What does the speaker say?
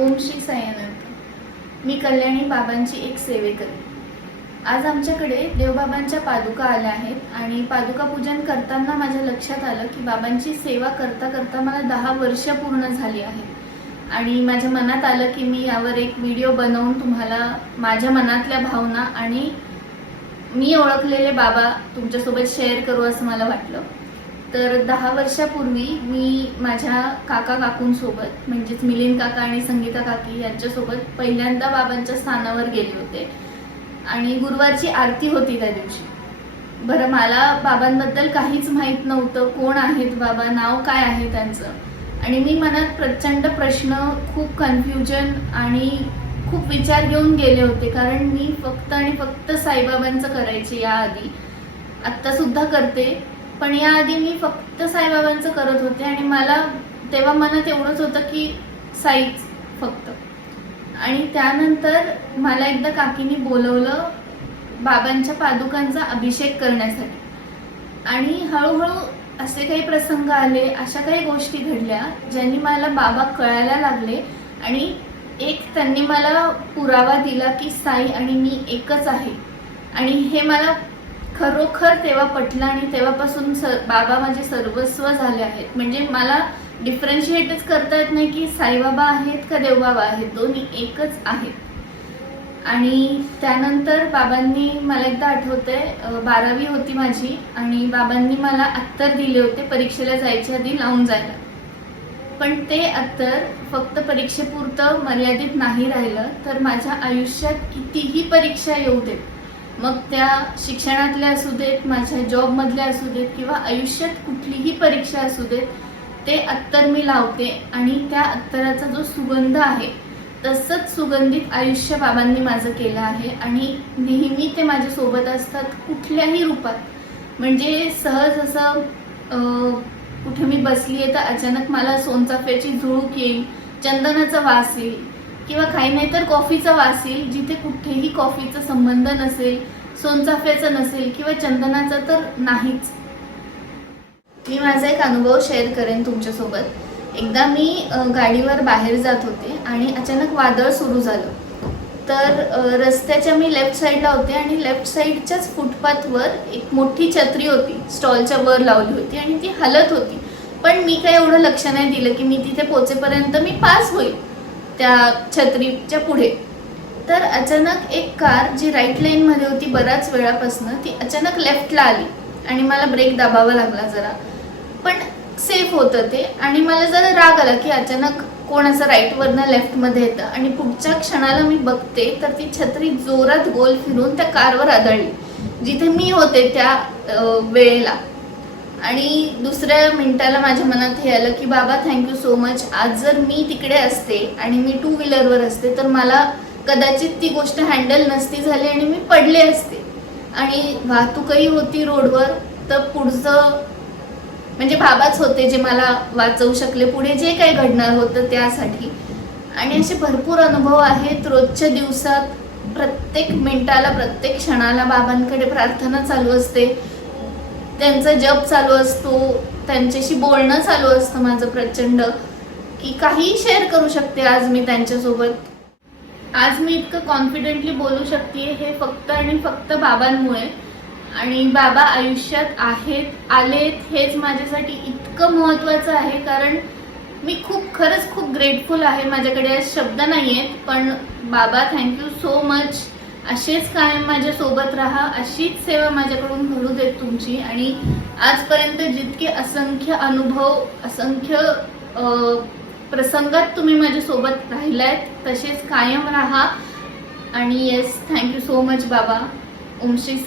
ओम श्री साईनाथ मी कल्याणी बाबांची एक सेवेकरी. आज आमच्याकडे देवबाबांच्या पादुका आल्या आहेत आणि पादुका पूजन करताना माझ्या लक्षात आलं की बाबांची सेवा करता करता मला दहा वर्ष पूर्ण झाली आहेत. आणि माझ्या मनात आलं की मी यावर एक व्हिडिओ बनवून तुम्हाला माझ्या मनातल्या भावना आणि मी ओळखलेले बाबा तुमच्यासोबत शेअर करू असं मला वाटलं. तर दहा वर्षापूर्वी मी माझ्या काका काकूंसोबत म्हणजेच मिलिंद काका आणि संगीता काकी यांच्यासोबत पहिल्यांदा बाबांच्या स्थानावर गेले होते. आणि गुरुवारची आरती होती त्या दिवशी. बरं मला बाबांबद्दल काहीच माहीत नव्हतं कोण आहेत बाबा नाव काय आहे त्यांचं. आणि मी मनात प्रचंड प्रश्न खूप कन्फ्युजन आणि खूप विचार घेऊन गेले होते कारण मी फक्त आणि फक्त साईबाबांचं करायचे याआधी. आत्तासुद्धा करते पण याआधी मी फक्त साईबाबांचं करत होते आणि मला तेव्हा मनात एवढंच होतं की साईच फक्त. आणि त्यानंतर मला एकदा काकीने बोलवलं बाबांच्या पादुकांचा अभिषेक करण्यासाठी. आणि हळूहळू असे काही प्रसंग आले अशा काही गोष्टी घडल्या ज्यांनी मला बाबा कळायला लागले आणि एक त्यांनी मला पुरावा दिला की साई आणि मी एकच आहे. आणि हे मला खरोखर तेव्हा पटलं आणि तेव्हापासून स बाबा माझे सर्वस्व झाले आहेत. म्हणजे मला डिफरन्शिएटच करता येत नाही की साईबाबा आहेत का देवबाबा आहेत. दोन्ही एकच आहेत. आणि त्यानंतर बाबांनी मला एकदा आठवतंय बारावी होती माझी आणि बाबांनी मला अत्तर दिले होते परीक्षेला जायच्या आधी लावून जायला. पण ते अत्तर फक्त परीक्षेपुरतं मर्यादित नाही राहिलं तर माझ्या आयुष्यात कितीही परीक्षा येऊ देत मग त्या शिक्षणातल्या असू देत माझ्या जॉबमधल्या असू देत किंवा आयुष्यात कुठलीही परीक्षा असू देत ते अत्तर मी लावते आणि त्या अत्तराचा जो सुगंध आहे तसंच सुगंधित आयुष्य बाबांनी माझं केलं आहे आणि नेहमी ते माझ्यासोबत असतात कुठल्याही रूपात. म्हणजे सहज असं कुठे मी बसली आहे तर अचानक मला सोनचाफ्याची झुळूक येईल चंदनाचा वास येईल. किंवा काही नाही तर कॉफीचा वास येईल जिथे कुठेही कॉफीचा संबंध नसेल सोनचाफ्याचा नसेल किंवा चंदनाचा तर नाहीच. मी माझा एक अनुभव शेअर करेन तुमच्यासोबत. एकदा मी गाडीवर बाहेर जात होते आणि अचानक वादळ सुरू झालं. तर रस्त्याच्या मी लेफ्ट साईडला होते आणि लेफ्ट साईडच्याच फुटपाथवर एक मोठी छत्री होती. स्टॉलच्या वर लावली होती आणि ती हलत होती. पण मी काही एवढं लक्ष नाही दिलं की मी तिथे पोचेपर्यंत मी पास होईल. त्या छत्रीच्या पुढे. तर अचानक एक कार जी राईट लाईनमध्ये होती बऱ्याच वेळापासून ती अचानक लेफ्टला आली आणि मला ब्रेक दाबावा लागला जरा. पण सेफ होतं ते आणि मला जरा राग आला की अचानक कोण असं राईटवरनं लेफ्टमध्ये येतं आणि पुढच्या क्षणाला मी बघते तर ती छत्री जोरात गोल फिरून त्या कारवर आदळली. जिथे मी होते त्या वेळेला. आणि दुसऱ्या मिनिटाला माझ्या मनात हे आलं की बाबा थँक्यू सो मच आज जर मी तिकडे असते आणि मी टू व्हीलरवर असते तर मला कदाचित ती गोष्ट हँडल नसती झाली आणि मी पडले असते. आणि वाहतूकही होती रोडवर तर पुढचं म्हणजे बाबाच होते जे मला वाचवू शकले. पुढे जे काही घडणार होतं त्यासाठी. आणि असे भरपूर अनुभव आहेत. रोजच्या दिवसात प्रत्येक मिनिटाला प्रत्येक क्षणाला बाबांकडे प्रार्थना चालू असते. त्यांचा जप चालू असतो त्यांच्याशी बोलणं चालू असतं माझं प्रचंड की काहीही शेअर करू शकते आज मी त्यांच्यासोबत. आज मी इतकं कॉन्फिडेंटली बोलू शकते हे फक्त आणि फक्त बाबांमुळे. आणि बाबा आयुष्यात आहेत आलेत हेच माझ्यासाठी इतकं महत्त्वाचं आहे कारण मी खूप खरंच खूप ग्रेटफुल आहे. माझ्याकडे शब्द नाही आहेत पण बाबा थँक्यू सो मच असेच कायम माझ्या सोबत राहा अशीच सेवा माझ्याकडून घडू देत तुमची. आणि आजपर्यंत जितके असंख्य अनुभव असंख्य प्रसंगात तुम्ही माझ्यासोबत राहिलायत तसेच कायम राहा. आणि येस थँक्यू सो मच बाबा. ओम श्री